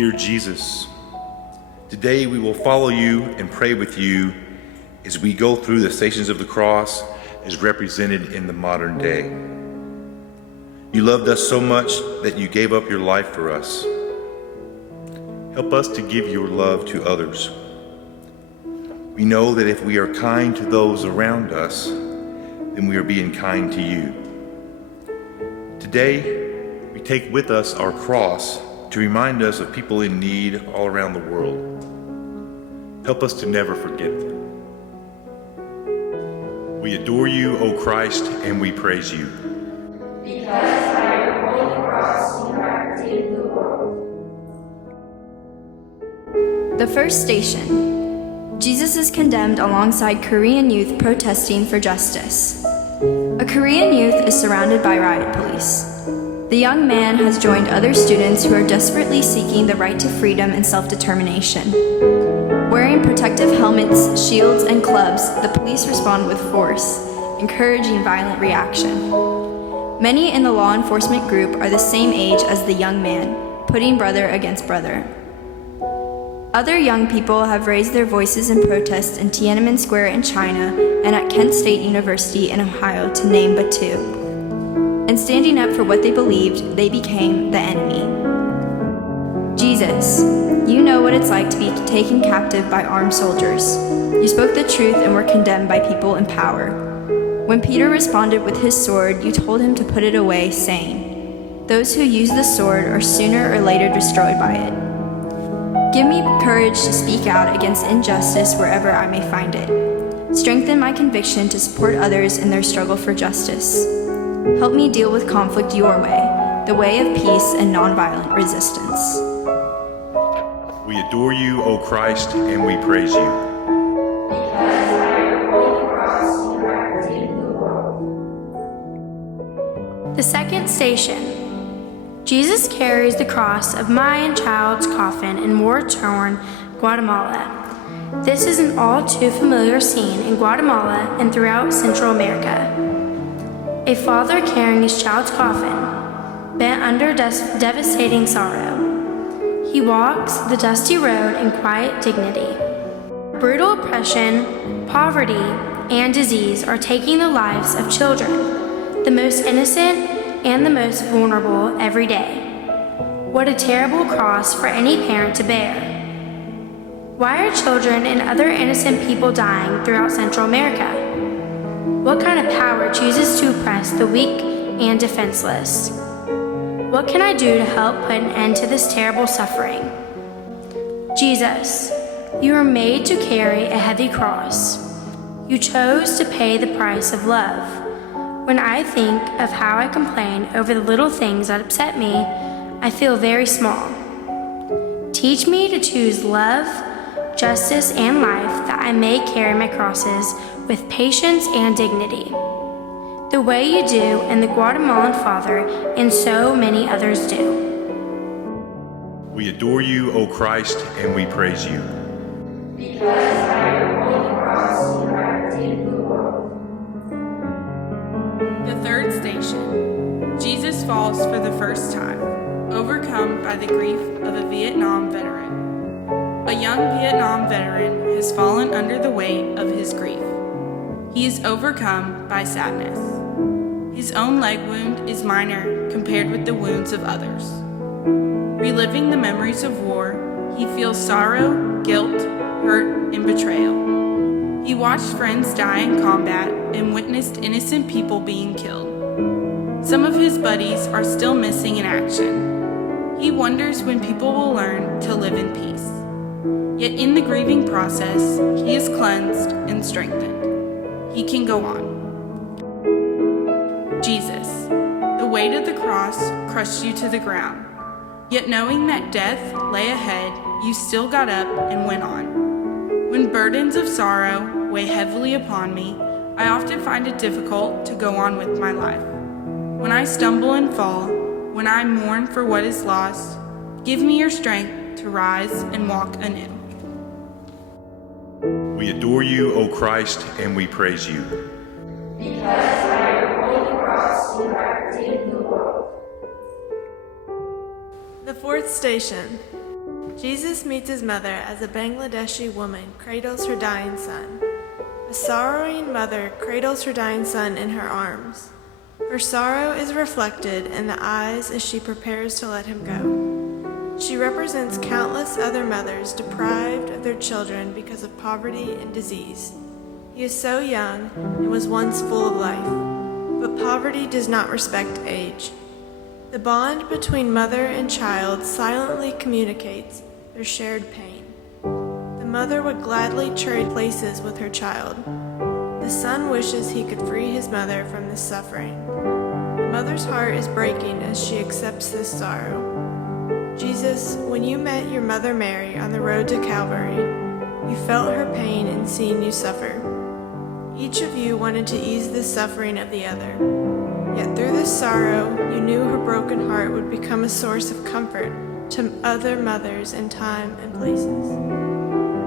Dear Jesus, today we will follow you and pray with you as we go through the stations of the cross as represented in the modern day. You loved us so much that you gave up your life for us. Help us to give your love to others. We know that if we are kind to those around us, then we are being kind to you. Today, we take with us our cross to remind us of people in need all around the world. Help us to never forget them. We adore you, O Christ, and we praise you. Because by your holy cross you have redeemed the world. The first station. Jesus is condemned alongside Korean youth protesting for justice. A Korean youth is surrounded by riot police. The young man has joined other students who are desperately seeking the right to freedom and self-determination. Wearing protective helmets, shields, and clubs, the police respond with force, encouraging violent reaction. Many in the law enforcement group are the same age as the young man, putting brother against brother. Other young people have raised their voices in protest in Tiananmen Square in China and at Kent State University in Ohio, to name but two. And standing up for what they believed, they became the enemy. Jesus, you know what it's like to be taken captive by armed soldiers. You spoke the truth and were condemned by people in power. When Peter responded with his sword, you told him to put it away, saying, "Those who use the sword are sooner or later destroyed by it." Give me courage to speak out against injustice wherever I may find it. Strengthen my conviction to support others in their struggle for justice. Help me deal with conflict your way, the way of peace and nonviolent resistance. We adore you, O Christ, and we praise you. Because by your holy cross you have redeemed the world. The second station. Jesus carries the cross of Mayan child's coffin in war-torn Guatemala. This is an all too familiar scene in Guatemala and throughout Central America. A father carrying his child's coffin, bent under devastating sorrow. He walks the dusty road in quiet dignity. Brutal oppression, poverty, and disease are taking the lives of children, the most innocent and the most vulnerable every day. What a terrible cross for any parent to bear. Why are children and other innocent people dying throughout Central America? What kind of power chooses to oppress the weak and defenseless? What can I do to help put an end to this terrible suffering? Jesus, you were made to carry a heavy cross. You chose to pay the price of love. When I think of how I complain over the little things that upset me, I feel very small. Teach me to choose love, justice, and life, that I may carry my crosses with patience and dignity, the way you do and the Guatemalan Father and so many others do. We adore you, O Christ, and we praise you. Because by your holy cross you have redeemed the world. The third station. Jesus falls for the first time, overcome by the grief of a Vietnam veteran. A young Vietnam veteran has fallen under the weight of his grief. He is overcome by sadness. His own leg wound is minor compared with the wounds of others. Reliving the memories of war, he feels sorrow, guilt, hurt, and betrayal. He watched friends die in combat and witnessed innocent people being killed. Some of his buddies are still missing in action. He wonders when people will learn to live in peace. Yet in the grieving process, he is cleansed and strengthened. He can go on. Jesus, the weight of the cross crushed you to the ground. Yet knowing that death lay ahead, you still got up and went on. When burdens of sorrow weigh heavily upon me, I often find it difficult to go on with my life. When I stumble and fall, when I mourn for what is lost, give me your strength to rise and walk anew. We adore you, O Christ, and we praise you. Because by your holy cross you have redeemed the world. The fourth station. Jesus meets his mother as a Bangladeshi woman cradles her dying son. A sorrowing mother cradles her dying son in her arms. Her sorrow is reflected in the eyes as she prepares to let him go. She represents countless other mothers deprived of their children because of poverty and disease. He is so young and was once full of life, but poverty does not respect age. The bond between mother and child silently communicates their shared pain. The mother would gladly trade places with her child. The son wishes he could free his mother from this suffering. The mother's heart is breaking as she accepts this sorrow. Jesus, when you met your mother Mary on the road to Calvary, you felt her pain in seeing you suffer. Each of you wanted to ease the suffering of the other. Yet through this sorrow, you knew her broken heart would become a source of comfort to other mothers in time and places.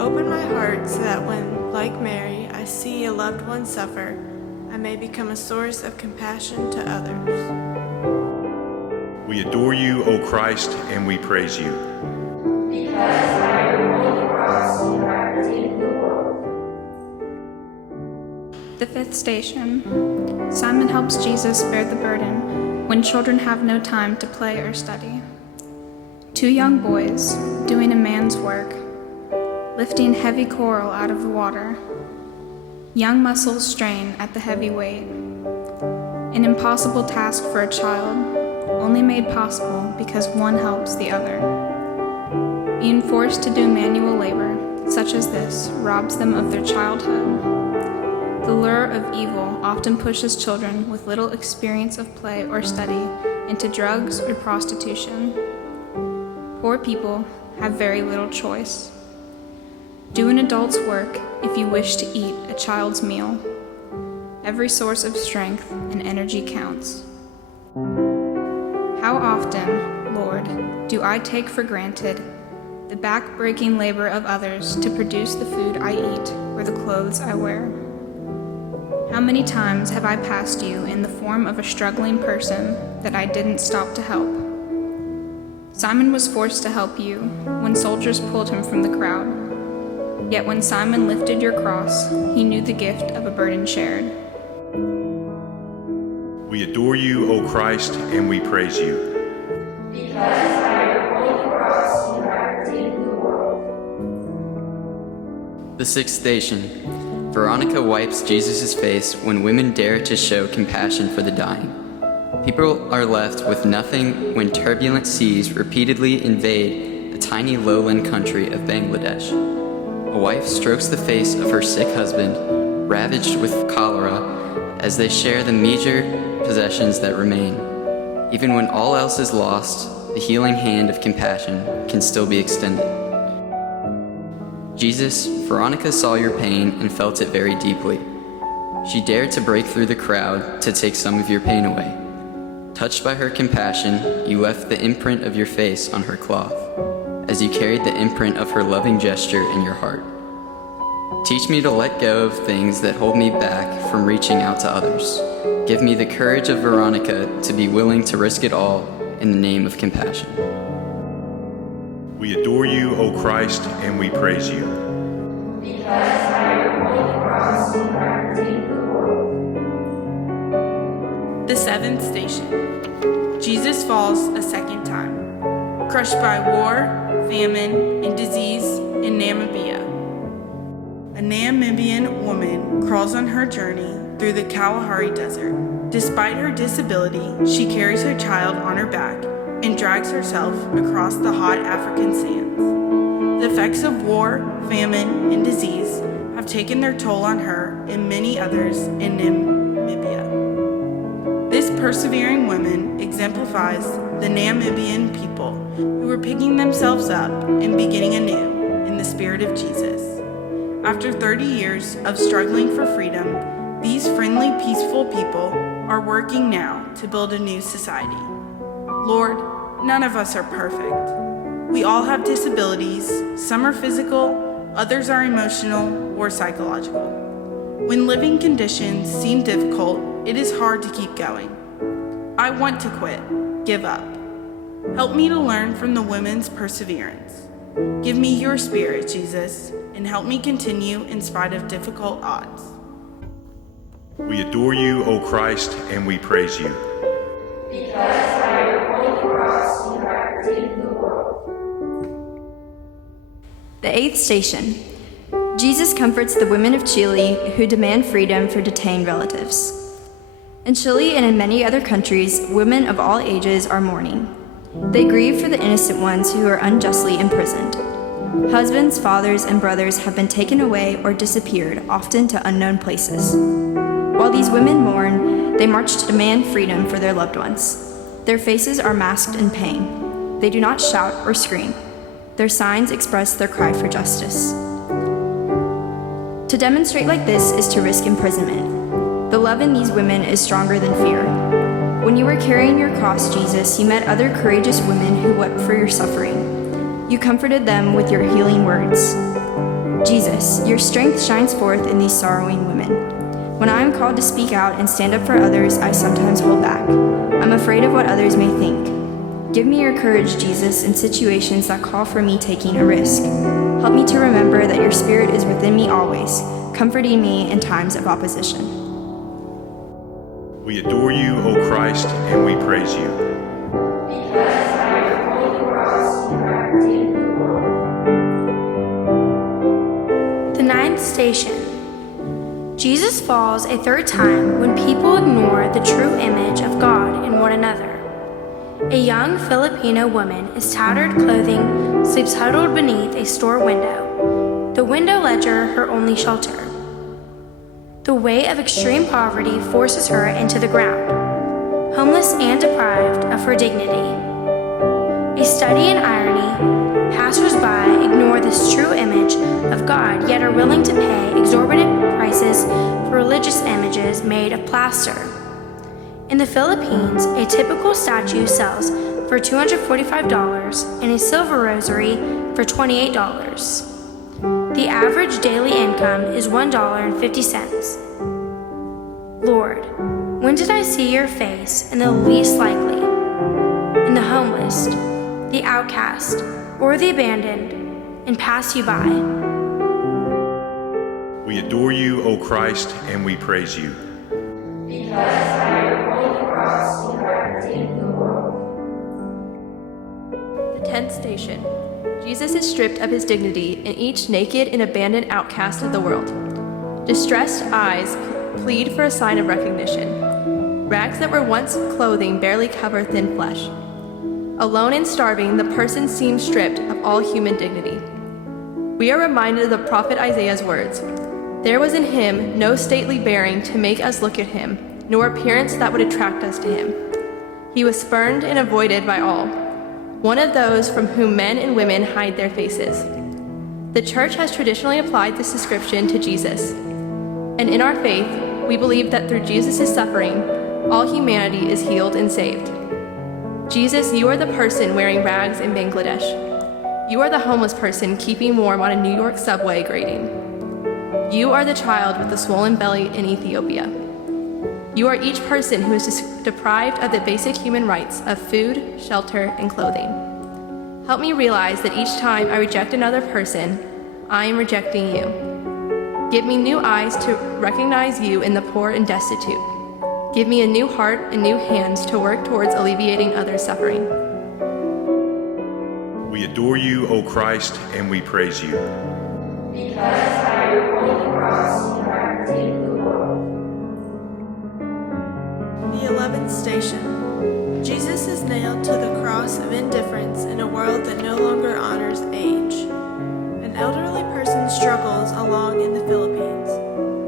Open my heart so that when, like Mary, I see a loved one suffer, I may become a source of compassion to others. We adore you, O Christ, and we praise you. Because by your holy cross you have redeemed the world. The fifth station. Simon helps Jesus bear the burden when children have no time to play or study. Two young boys, doing a man's work, lifting heavy coral out of the water. Young muscles strain at the heavy weight. An impossible task for a child, only made possible because one helps the other. Being forced to do manual labor, such as this, robs them of their childhood. The lure of evil often pushes children with little experience of play or study into drugs or prostitution. Poor people have very little choice. Do an adult's work if you wish to eat a child's meal. Every source of strength and energy counts. How often, Lord, do I take for granted the back-breaking labor of others to produce the food I eat or the clothes I wear? How many times have I passed you in the form of a struggling person that I didn't stop to help? Simon was forced to help you when soldiers pulled him from the crowd. Yet when Simon lifted your cross, he knew the gift of a burden shared. We adore you, O Christ, and we praise you. Because by your holy cross you have redeemed the world. The sixth station. Veronica wipes Jesus' face when women dare to show compassion for the dying. People are left with nothing when turbulent seas repeatedly invade the tiny lowland country of Bangladesh. A wife strokes the face of her sick husband, ravaged with cholera, as they share the meager possessions that remain. Even when all else is lost, the healing hand of compassion can still be extended. Jesus, Veronica saw your pain and felt it very deeply. She dared to break through the crowd to take some of your pain away. Touched by her compassion, you left the imprint of your face on her cloth, as you carried the imprint of her loving gesture in your heart. Teach me to let go of things that hold me back from reaching out to others. Give me the courage of Veronica to be willing to risk it all in the name of compassion. We adore you, O Christ, and we praise you. Because by your holy cross you have redeemed the world. The seventh station. Jesus falls a second time, crushed by war, famine, and disease in Namibia. A Namibian woman crawls on her journey through the Kalahari Desert. Despite her disability, she carries her child on her back and drags herself across the hot African sands. The effects of war, famine, and disease have taken their toll on her and many others in Namibia. This persevering woman exemplifies the Namibian people who are picking themselves up and beginning anew in the spirit of Jesus. After 30 years of struggling for freedom, these friendly, peaceful people are working now to build a new society. Lord, none of us are perfect. We all have disabilities. Some are physical, others are emotional or psychological. When living conditions seem difficult, it is hard to keep going. I want to quit, give up. Help me to learn from the women's perseverance. Give me your spirit, Jesus, and help me continue in spite of difficult odds. We adore you, O Christ, and we praise you. Because by your holy cross you have redeemed the world. The eighth station. Jesus comforts the women of Chile who demand freedom for detained relatives. In Chile and in many other countries, women of all ages are mourning. They grieve for the innocent ones who are unjustly imprisoned. Husbands, fathers, and brothers have been taken away or disappeared, often to unknown places. While these women mourn, they march to demand freedom for their loved ones. Their faces are masked in pain. They do not shout or scream. Their signs express their cry for justice. To demonstrate like this is to risk imprisonment. The love in these women is stronger than fear. When you were carrying your cross, Jesus, you met other courageous women who wept for your suffering. You comforted them with your healing words. Jesus, your strength shines forth in these sorrowing women. When I am called to speak out and stand up for others, I sometimes hold back. I'm afraid of what others may think. Give me your courage, Jesus, in situations that call for me taking a risk. Help me to remember that your spirit is within me always, comforting me in times of opposition. We adore you, O Christ, and we praise you. Because by your holy cross you have redeemed the world. The ninth station. Jesus falls a third time when people ignore the true image of God in one another. A young Filipino woman in tattered clothing sleeps huddled beneath a store window, the window ledger her only shelter. The weight of extreme poverty forces her into the ground, homeless and deprived of her dignity. A study in irony, passers-by ignore this true image of God, yet are willing to pay exorbitant prices for religious images made of plaster. In the Philippines, a typical statue sells for $245 and a silver rosary for $28. The average daily income is $1.50. Lord, when did I see your face in the least likely, in the homeless, the outcast, or the abandoned, and pass you by? We adore you, O Christ, and we praise you. Because by your holy cross you have redeemed the world. The 10th station. Jesus is stripped of his dignity, and each naked and abandoned outcast of the world. Distressed eyes plead for a sign of recognition. Rags that were once clothing barely cover thin flesh. Alone and starving, the person seems stripped of all human dignity. We are reminded of the prophet Isaiah's words. There was in him no stately bearing to make us look at him, nor appearance that would attract us to him. He was spurned and avoided by all, one of those from whom men and women hide their faces. The church has traditionally applied this description to Jesus. And in our faith, we believe that through Jesus' suffering, all humanity is healed and saved. Jesus, you are the person wearing rags in Bangladesh. You are the homeless person keeping warm on a New York subway grating. You are the child with the swollen belly in Ethiopia. You are each person who is deprived of the basic human rights of food, shelter, and clothing. Help me realize that each time I reject another person, I am rejecting you. Give me new eyes to recognize you in the poor and destitute. Give me a new heart and new hands to work towards alleviating others' suffering. We adore you, O Christ, and we praise you. Because by your holy cross you have redeemed the world. The 11th station. Jesus is nailed to the cross of indifference in a world that no longer honors age. An elderly person struggles along in the Philippines.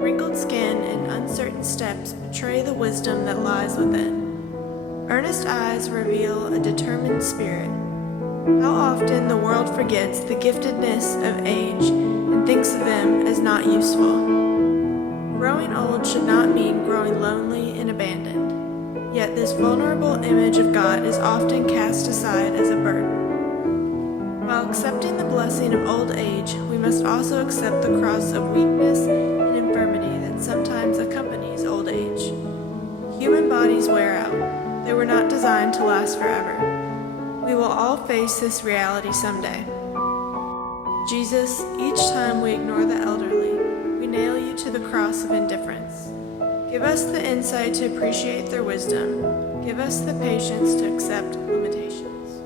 Wrinkled skin and uncertain steps betray the wisdom that lies within. Earnest eyes reveal a determined spirit. How often the world forgets the giftedness of age and thinks of them as not useful. Growing old should not mean growing lonely and abandoned. Yet this vulnerable image of God is often cast aside as a burden. While accepting the blessing of old age, we must also accept the cross of weakness and infirmity that sometimes accompanies old age. Human bodies wear out. They were not designed to last forever. We will all face this reality someday. Jesus, each time we ignore the elderly, we nail you to the cross of indifference. Give us the insight to appreciate their wisdom. Give us the patience to accept limitations.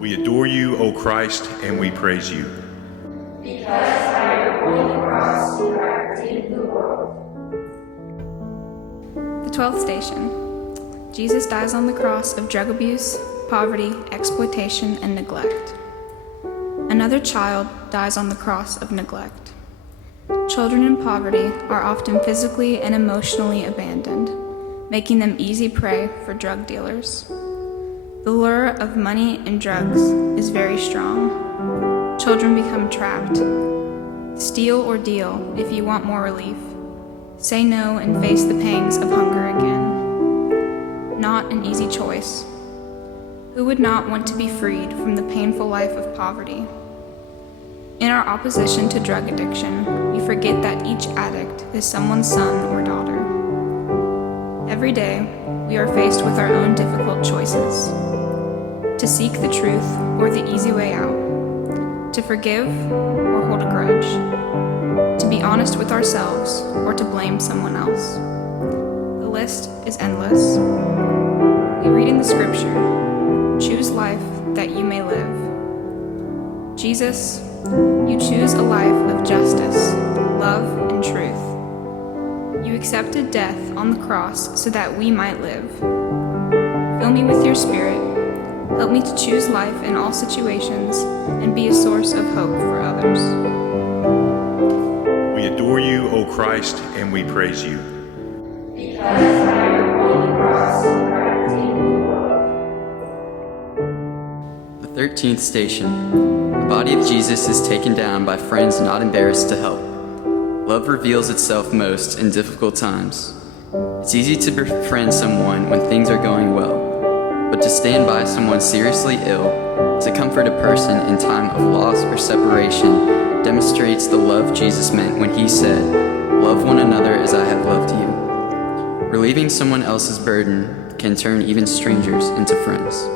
We adore you, O Christ, and we praise you. Because by your holy cross you have redeemed the world. The 12th station. Jesus dies on the cross of drug abuse, poverty, exploitation, and neglect. Another child dies on the cross of neglect. Children in poverty are often physically and emotionally abandoned, making them easy prey for drug dealers. The lure of money and drugs is very strong. Children become trapped. Steal or deal if you want more relief. Say no and face the pangs of hunger again. Not an easy choice. Who would not want to be freed from the painful life of poverty? In our opposition to drug addiction, we forget that each addict is someone's son or daughter. Every day, we are faced with our own difficult choices. To seek the truth or the easy way out. To forgive or hold a grudge. To be honest with ourselves or to blame someone else. The list is endless. We read in the scripture, choose life that you may live. Jesus, you choose a life of justice, love, and truth. You accepted death on the cross so that we might live. Fill me with your spirit. Help me to choose life in all situations and be a source of hope for others. We adore you, O Christ, and we praise you. Because by your holy cross you have redeemed the world. The 13th station. The body of Jesus is taken down by friends not embarrassed to help. Love reveals itself most in difficult times. It's easy to befriend someone when things are going well, but to stand by someone seriously ill, to comfort a person in time of loss or separation, demonstrates the love Jesus meant when he said, "Love one another as I have loved you." Relieving someone else's burden can turn even strangers into friends.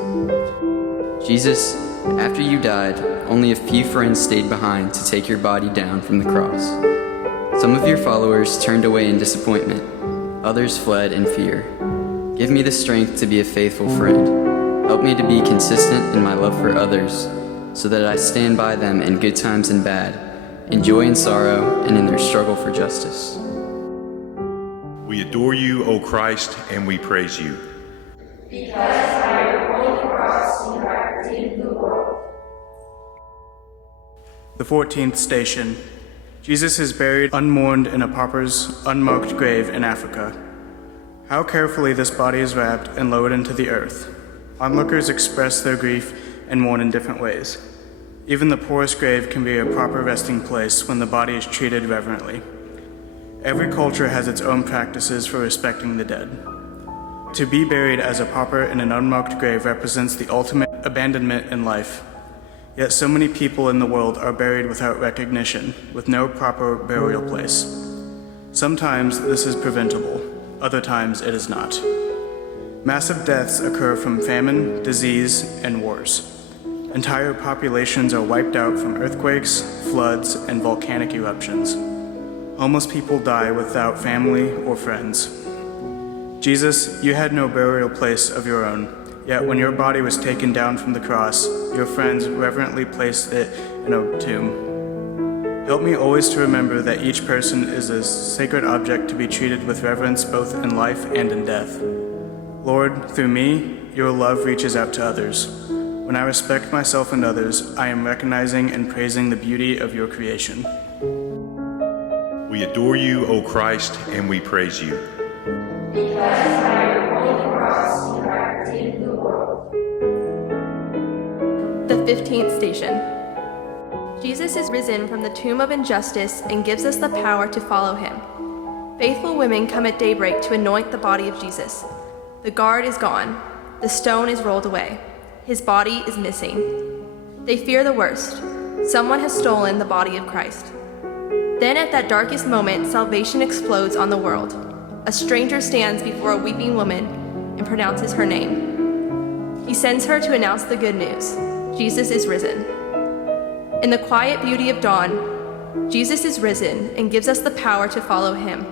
Jesus, after you died, only a few friends stayed behind to take your body down from the cross. Some of your followers turned away in disappointment. Others fled in fear. Give me the strength to be a faithful friend. Help me to be consistent in my love for others, so that I stand by them in good times and bad, in joy and sorrow, and in their struggle for justice. We adore you, O Christ, and we praise you. Because by your holy cross you have redeemed the world. The 14th station. Jesus is buried unmourned in a pauper's unmarked grave in Africa. How carefully this body is wrapped and lowered into the earth. Onlookers express their grief and mourn in different ways. Even the poorest grave can be a proper resting place when the body is treated reverently. Every culture has its own practices for respecting the dead. To be buried as a pauper in an unmarked grave represents the ultimate abandonment in life. Yet so many people in the world are buried without recognition, with no proper burial place. Sometimes this is preventable, other times it is not. Massive deaths occur from famine, disease, and wars. Entire populations are wiped out from earthquakes, floods, and volcanic eruptions. Homeless people die without family or friends. Jesus, you had no burial place of your own. Yet when your body was taken down from the cross, your friends reverently placed it in a tomb. Help me always to remember that each person is a sacred object to be treated with reverence both in life and in death. Lord, through me, your love reaches out to others. When I respect myself and others, I am recognizing and praising the beauty of your creation. We adore you, O Christ, and we praise you. Because by your holy cross you have redeemed the world. The 15th station. Jesus is risen from the tomb of injustice and gives us the power to follow him. Faithful women come at daybreak to anoint the body of Jesus. The guard is gone. The stone is rolled away. His body is missing. They fear the worst. Someone has stolen the body of Christ. Then at that darkest moment, salvation explodes on the world. A stranger stands before a weeping woman and pronounces her name. He sends her to announce the good news. Jesus is risen. In the quiet beauty of dawn, Jesus is risen and gives us the power to follow him.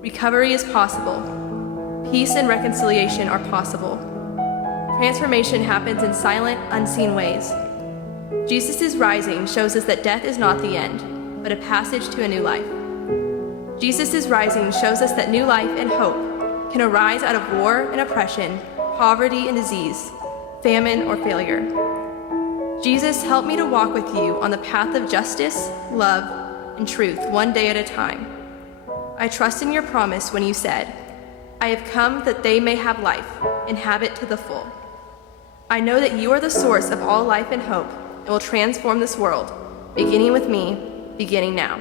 Recovery is possible. Peace and reconciliation are possible. Transformation happens in silent, unseen ways. Jesus' rising shows us that death is not the end, but a passage to a new life. Jesus' rising shows us that new life and hope can arise out of war and oppression, poverty and disease, famine or failure. Jesus, help me to walk with you on the path of justice, love, and truth one day at a time. I trust in your promise when you said, I have come that they may have life and have it to the full. I know that you are the source of all life and hope and will transform this world, beginning with me, beginning now.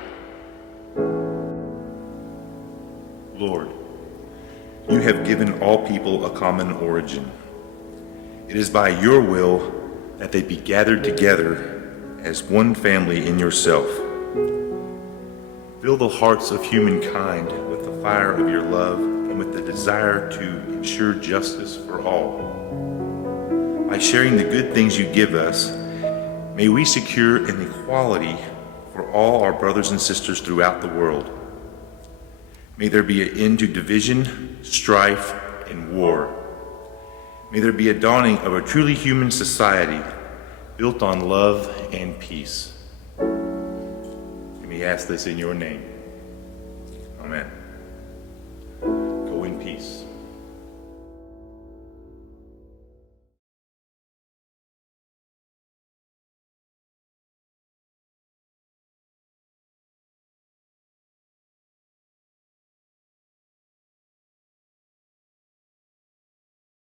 Lord, you have given all people a common origin. It is by your will that they be gathered together as one family in yourself. Fill the hearts of humankind with the fire of your love and with the desire to ensure justice for all. By sharing the good things you give us, may we secure an equality for all our brothers and sisters throughout the world. May there be an end to division, strife, and war. May there be a dawning of a truly human society built on love and peace. And we ask this in your name. Amen.